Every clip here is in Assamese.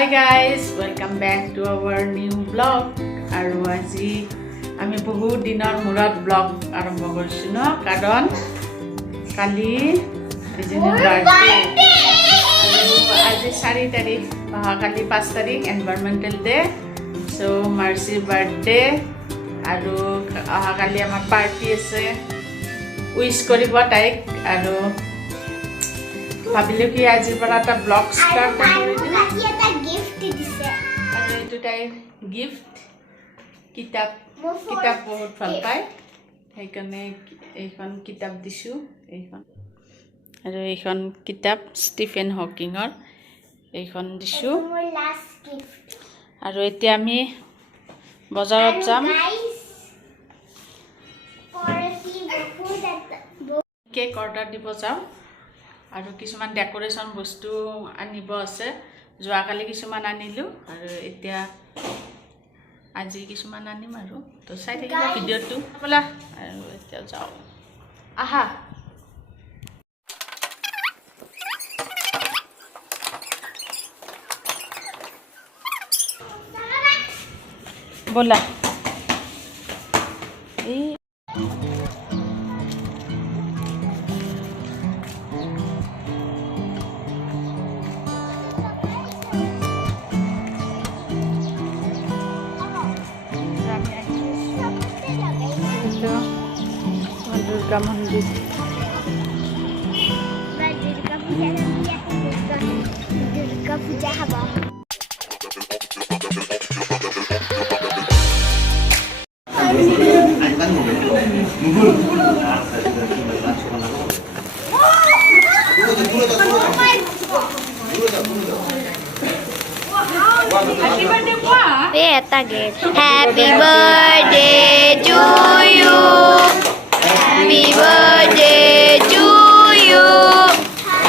Hi guys, welcome back to our new vlog. আৰু আজি আমি বহুত দিনৰ মূৰত vlog আৰম্ভ কৰিছো ন কাৰণ কালি এজনৰ বাৰ্থডে আৰু আজি 4 তাৰিখ কালি 5 তাৰিখ এনভাইৰনমেন্টাল ডে সো মাৰ্চি বাৰ্থডে আৰু কালি আমাৰ পাৰ্টি আছে উইশ কৰিব তাইক আৰু ভাবিলো কি আজিৰ পৰা এটা ব্লগ ষ্টাৰ্ট কৰি দিম এটা গিফট দিছে আৰু এটো তাই গিফট কিতাপ বহুত ভাল পায় সেইকাৰণে এইখন কিতাপ দিছো এইখন আৰু এইখন কিতাপ ষ্টিফেন হকিঙৰ এইখন দিছো মোৰ লাষ্ট গিফট আৰু এতিয়া আমি বজাৰত যাম কেক অৰ্ডাৰ দিব যাম আৰু কিছুমান ডেকোৰেশন বস্তু আনিব আছে যোৱা কালি কিছুমান আনিলো আৰু এতিয়া আজি কিছুমান আনিম আৰু তো চাই থাকিবা ভিডিওটো বলা আৰু এতিয়া যাও আহা বলা এই दुर्गा मंदिर दुर्गा पूजा हवा Happy birthday to you. Happy birthday to you.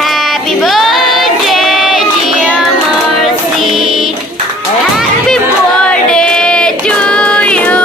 Happy birthday, dear Mercy. Happy birthday to you.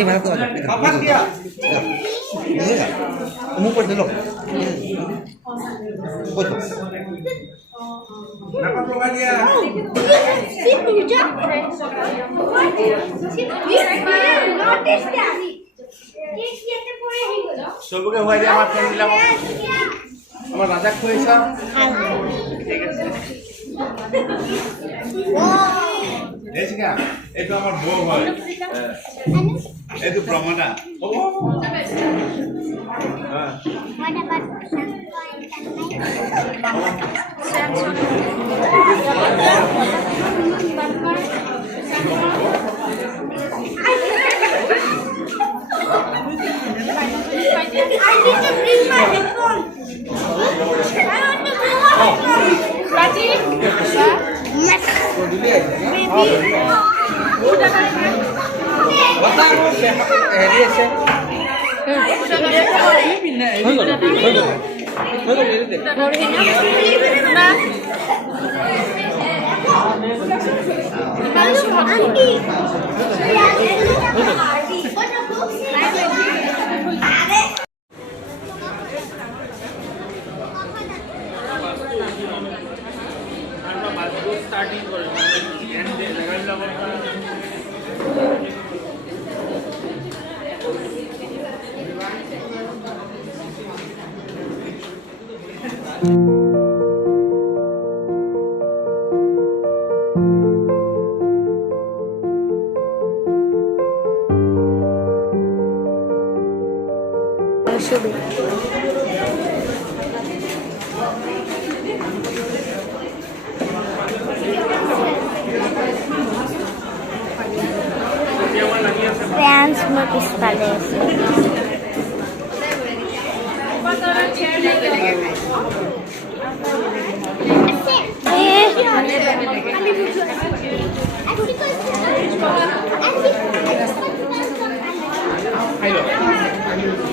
ini mana tuh? Apa dia? Iya. Kamu pun dulu. Betul. Kenapa keluar dia? Situ aja. Notice dia. Sebelum ke dia apa yang bilang? আমার রাজা কইছা ঠিক আছে দেশিকা এটা আমার বউ হয় এই তো প্রমাণা ও হ্যাঁ I need to bring my headphone. Fans mo pistoles. Hello.